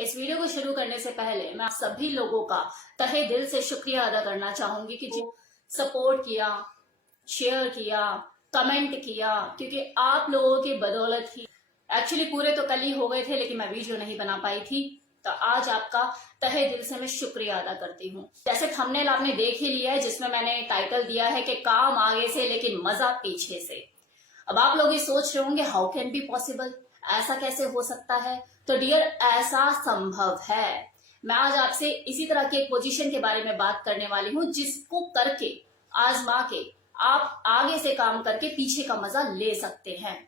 इस वीडियो को शुरू करने से पहले मैं आप सभी लोगों का तहे दिल से शुक्रिया अदा करना चाहूंगी कि जो सपोर्ट किया, शेयर किया, कमेंट किया, क्योंकि आप लोगों की बदौलत ही एक्चुअली पूरे तो कल ही हो गए थे, लेकिन मैं वीडियो नहीं बना पाई थी। तो आज आपका तहे दिल से मैं शुक्रिया अदा करती हूँ। जैसे थंबनेल आपने देख ही लिया है, जिसमें मैंने टाइटल दिया है कि काम आगे से लेकिन मजा पीछे से। अब आप लोग ये सोच रहे होंगे हाउ कैन बी पॉसिबल, ऐसा कैसे हो सकता है? तो डियर, ऐसा संभव है। मैं आज आपसे इसी तरह की एक पोजीशन के बारे में बात करने वाली हूँ, जिसको करके आजमा के आप आगे से काम करके पीछे का मजा ले सकते हैं।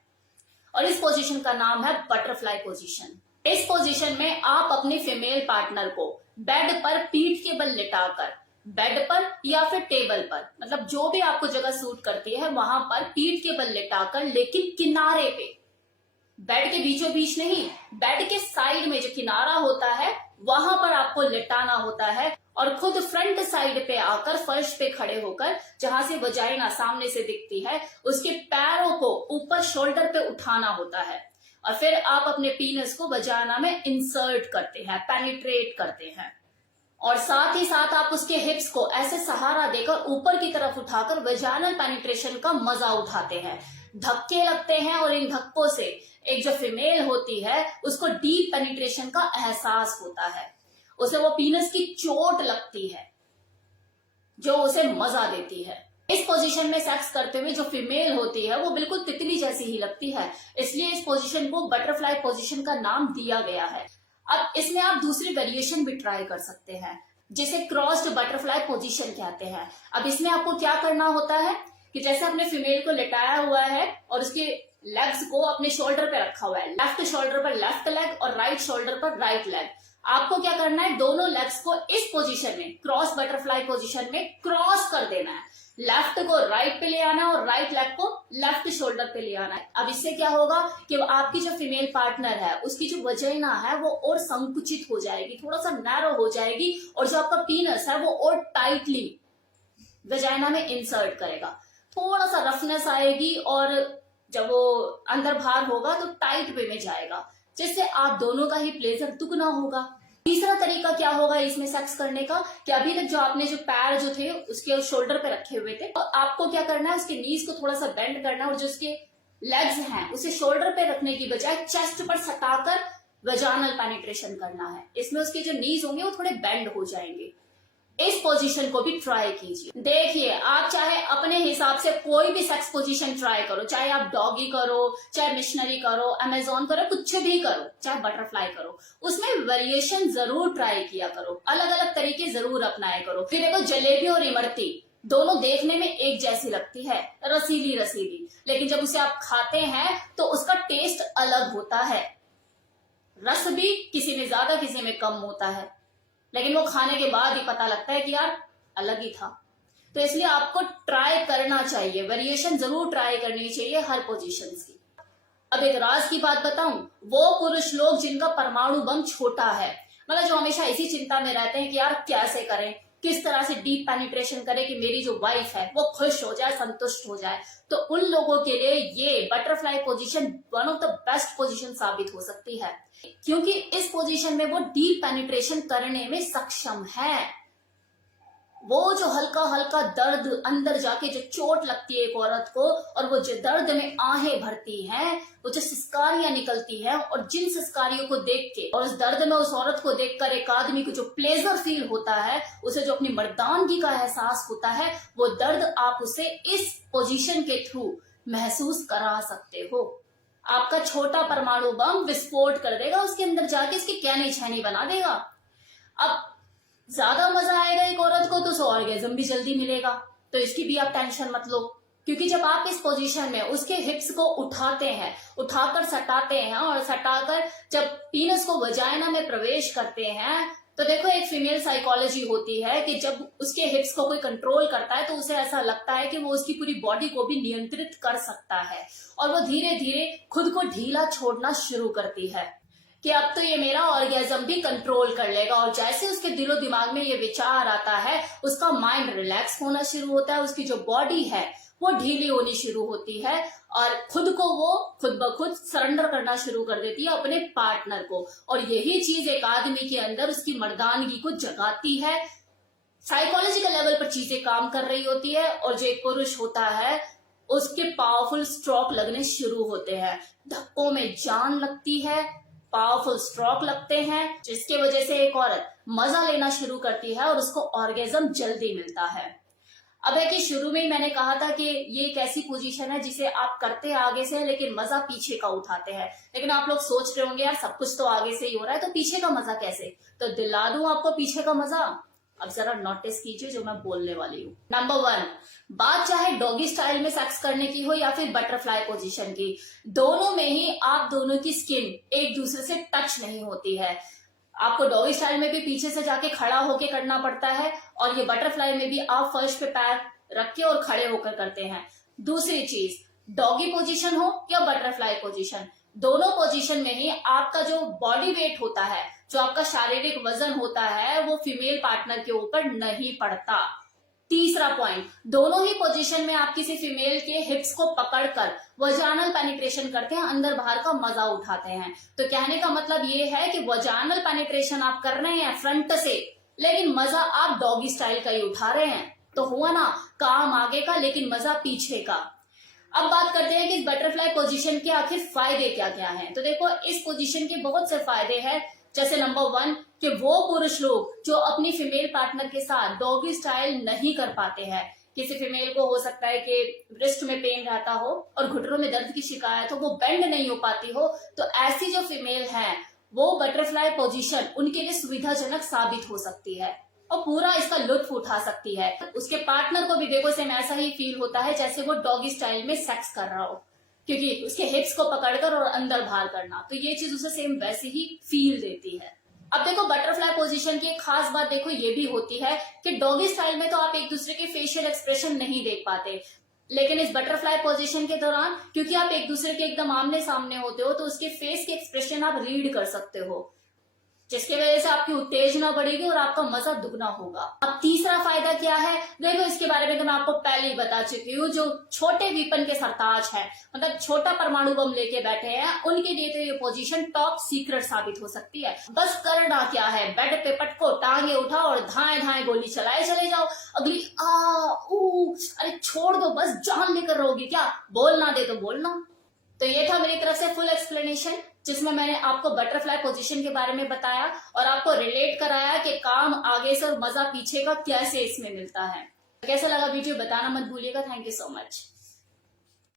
और इस पोजीशन का नाम है बटरफ्लाई पोजीशन। इस पोजीशन में आप अपने फीमेल पार्टनर को बेड पर पीठ के बल लिटाकर, बेड पर या फिर टेबल पर, मतलब जो भी आपको जगह सूट करती है वहां पर पीठ के बल लिटाकर, लेकिन किनारे पे, बेड के बीचों बीच नहीं, बेड के साइड में जो किनारा होता है वहां पर आपको लिटाना होता है और खुद फ्रंट साइड पे आकर फर्श पे खड़े होकर, जहां से वजाइना सामने से दिखती है, उसके पैरों को ऊपर शोल्डर पे उठाना होता है और फिर आप अपने पीनस को वजाइना में इंसर्ट करते हैं, पेनिट्रेट करते हैं। और साथ ही साथ आप उसके हिप्स को ऐसे सहारा देकर ऊपर की तरफ उठाकर वजाइनल पेनिट्रेशन का मजा उठाते हैं। धक्के लगते हैं और इन धक्कों से एक जो फीमेल होती है उसको डीप पेनिट्रेशन का एहसास होता है, उसे वो पीनस की चोट लगती है जो उसे मजा देती है। इस पोजीशन में सेक्स करते हुए जो फीमेल होती है वो बिल्कुल तितली जैसी ही लगती है, इसलिए इस पोजीशन को बटरफ्लाई पोजीशन का नाम दिया गया है। अब इसमें आप दूसरी वेरिएशन भी ट्राई कर सकते हैं, जिसे क्रॉस्ड बटरफ्लाई पोजीशन कहते हैं। अब इसमें आपको क्या करना होता है कि जैसे अपने फीमेल को लिटाया हुआ है और उसके लेग्स को अपने शोल्डर पे रखा हुआ है, लेफ्ट शोल्डर पर लेफ्ट लेग और राइट शोल्डर पर राइट लेग। आपको क्या करना है, दोनों लेग्स को इस पोजीशन में, क्रॉस बटरफ्लाई पोजीशन में क्रॉस कर देना है। लेफ्ट को राइट पे ले आना है और राइट लेग को लेफ्ट शोल्डर पे ले आना है। अब इससे क्या होगा कि आपकी जो फीमेल पार्टनर है उसकी जो वजाइना है वो और संकुचित हो जाएगी, थोड़ा सा नैरो हो जाएगी, और जो आपका पीनस है वो और टाइटली वजाइना में इंसर्ट करेगा। थोड़ा सा रफनेस आएगी और जब वो अंदर बाहर होगा तो टाइट वे में जाएगा, जिससे आप दोनों का ही प्लेजर दुगना होगा। तीसरा तरीका क्या होगा इसमें सेक्स करने का, कि अभी तक जो आपने जो पैर जो थे उसके शोल्डर पे रखे हुए थे, तो आपको क्या करना है, उसके नीज को थोड़ा सा बेंड करना है और जो उसके लेग्स हैं उसे शोल्डर पे रखने की बजाय चेस्ट पर सटाकर वजाइनल पेनिट्रेशन करना है। इसमें उसके जो नीज होंगे वो थोड़े बेंड हो जाएंगे। इस पोजीशन को भी ट्राई कीजिए। देखिए, आप चाहे अपने हिसाब से कोई भी सेक्स पोजीशन ट्राई करो, चाहे आप डॉगी करो, चाहे मिशनरी करो, अमेजोन करो, कुछ भी करो, चाहे बटरफ्लाई करो, उसमें वेरिएशन जरूर ट्राई किया करो, अलग अलग तरीके जरूर अपनाया करो। फिर देखो, जलेबी और इमरती दोनों देखने में एक जैसी लगती है, रसीली रसीली, लेकिन जब उसे आप खाते हैं तो उसका टेस्ट अलग होता है। रस भी किसी में ज्यादा किसी में कम होता है, लेकिन वो खाने के बाद ही पता लगता है कि यार अलग ही था। तो इसलिए आपको ट्राई करना चाहिए, वेरिएशन जरूर ट्राई करनी चाहिए हर पोजीशंस की। अब एक राज की बात बताऊं, वो पुरुष लोग जिनका परमाणु बम छोटा है, मतलब जो हमेशा इसी चिंता में रहते हैं कि यार कैसे करें, किस तरह से डीप पेनिट्रेशन करें कि मेरी जो वाइफ है वो खुश हो जाए, संतुष्ट हो जाए, तो उन लोगों के लिए ये butterfly position one of the best position साबित हो सकती है, क्योंकि इस पोजीशन में वो डीप पेनिट्रेशन करने में सक्षम है। वो जो हल्का हल्का दर्द अंदर जाके जो चोट लगती है एक औरत को, और वो जो दर्द में आहें भरती हैं, वो जो सिस्कारियां निकलती हैं, और जिन सिस्कारियों को देख के और उस दर्द में उस औरत को देखकर एक आदमी को जो प्लेजर फील होता है, उसे जो अपनी मर्दानगी का एहसास होता है, वो दर्द आप उसे इस पोजीशन के थ्रू महसूस करा सकते हो। आपका छोटा परमाणु बम विस्फोट कर देगा, उसके अंदर जाके इसकी कैनी छैनी बना देगा। अब ज्यादा मजा आएगा एक औरत को तो उसे ऑर्गेज्म भी जल्दी मिलेगा, तो इसकी भी आप टेंशन मत लो, क्योंकि जब आप इस पोजीशन में उसके हिप्स को उठाते हैं, उठाकर सटाते हैं और सटाकर जब पीनस को वजाइना में प्रवेश करते हैं, तो देखो एक फीमेल साइकोलॉजी होती है कि जब उसके हिप्स को कोई कंट्रोल करता है तो उसे ऐसा लगता है कि वो उसकी पूरी बॉडी को भी नियंत्रित कर सकता है, और वो धीरे धीरे खुद को ढीला छोड़ना शुरू करती है कि अब तो ये मेरा ऑर्गेज्म भी कंट्रोल कर लेगा। और जैसे उसके दिलो दिमाग में ये विचार आता है, उसका माइंड रिलैक्स होना शुरू होता है, उसकी जो बॉडी है वो ढीली होनी शुरू होती है और खुद को वो खुद ब खुद सरेंडर करना शुरू कर देती है अपने पार्टनर को। और यही चीज एक आदमी के अंदर उसकी मर्दानगी को जगाती है। साइकोलॉजिकल लेवल पर चीजें काम कर रही होती है और जो एक पुरुष होता है उसके पावरफुल स्ट्रोक लगने शुरू होते हैं, धक्कों में जान लगती है, पावरफुल स्ट्रोक लगते हैं, जिसके वजह से एक औरत मजा लेना शुरू करती है और उसको ऑर्गेजम जल्दी मिलता है। अब है कि शुरू में ही मैंने कहा था कि ये एक ऐसी पोजीशन है जिसे आप करते आगे से हैं लेकिन मजा पीछे का उठाते हैं। लेकिन आप लोग सोच रहे होंगे यार सब कुछ तो आगे से ही हो रहा है तो पीछे का मजा कैसे? तो दिला दूं आपको पीछे का मजा। अब जरा नोटिस कीजिए जो मैं बोलने वाली हूँ। नंबर 1, बात चाहे डॉगी स्टाइल में सेक्स करने की हो या फिर बटरफ्लाई पोजीशन की, दोनों में ही आप दोनों की स्किन एक दूसरे से टच नहीं होती है। आपको डॉगी स्टाइल में भी पीछे से जाके खड़ा होके करना पड़ता है और ये बटरफ्लाई में भी आप फर्श पे पैर रख के और खड़े होकर करते हैं। दूसरी चीज, डॉगी पोजीशन हो या बटरफ्लाई पोजीशन, दोनों पोजीशन में ही आपका जो बॉडी वेट होता है, जो आपका शारीरिक वजन होता है, वो फीमेल पार्टनर के ऊपर नहीं पड़ता। तीसरा पॉइंट, दोनों ही पोजीशन में आप किसी फीमेल के हिप्स को पकड़कर वजानल पेनिट्रेशन करते हैं, अंदर बाहर का मजा उठाते हैं। तो कहने का मतलब ये है कि वजानल पेनिट्रेशन आप कर रहे हैं फ्रंट से, लेकिन मजा आप डॉगी स्टाइल का ही उठा रहे हैं। तो हुआ ना काम आगे का लेकिन मजा पीछे का। अब बात करते हैं कि इस बटरफ्लाई पोजीशन के आखिर फायदे क्या क्या हैं। तो देखो, इस पोजीशन के बहुत से फायदे हैं। जैसे नंबर 1 कि वो पुरुष लोग जो अपनी फीमेल पार्टनर के साथ डॉगी स्टाइल नहीं कर पाते हैं, किसी फीमेल को हो सकता है कि रिस्ट में पेन रहता हो और घुटनों में दर्द की शिकायत हो, वो बेंड नहीं हो पाती हो, तो ऐसी जो फीमेल है वो बटरफ्लाई पोजीशन उनके लिए सुविधाजनक साबित हो सकती है और पूरा इसका लुत्फ उठा सकती है। उसके पार्टनर को भी देखो सेम ऐसा ही फील होता है जैसे वो डॉगी स्टाइल में सेक्स कर रहा हो, क्योंकि उसके हिप्स को पकड़कर और अंदर बाहर करना, तो ये चीज उसे सेम वैसे ही फील देती है। अब देखो, बटरफ्लाई पोजीशन की एक खास बात देखो ये भी होती है कि डॉगी स्टाइल में तो आप एक दूसरे के फेशियल एक्सप्रेशन नहीं देख पाते, लेकिन इस बटरफ्लाई पोजीशन के दौरान क्योंकि आप एक दूसरे के एकदम आमने सामने होते हो, तो उसके फेस के एक्सप्रेशन आप रीड कर सकते हो, जिसकी वजह से आपकी उत्तेजना बढ़ेगी और आपका मजा दुगना होगा। अब तीसरा फायदा क्या है, देखो इसके बारे में तो मैं आपको पहले ही बता चुकी हूँ। जो छोटे वीपन के सरताज है, मतलब छोटा परमाणु बम लेके बैठे हैं, उनके लिए तो ये पोजीशन टॉप सीक्रेट साबित हो सकती है। बस करना क्या है, बेड पे पटको, टांगे उठाओ और धाए धाए गोली चलाए चले जाओ। अगली अरे छोड़ दो, बस जान लेकर रहोगे क्या, बोलना दे तो बोलना। तो ये था मेरी तरफ से फुल एक्सप्लेनेशन, जिसमें मैंने आपको बटरफ्लाई पोजीशन के बारे में बताया और आपको रिलेट कराया कि काम आगे से और मजा पीछे का कैसे इसमें मिलता है। कैसा लगा वीडियो बताना मत भूलिएगा। Thank you so much.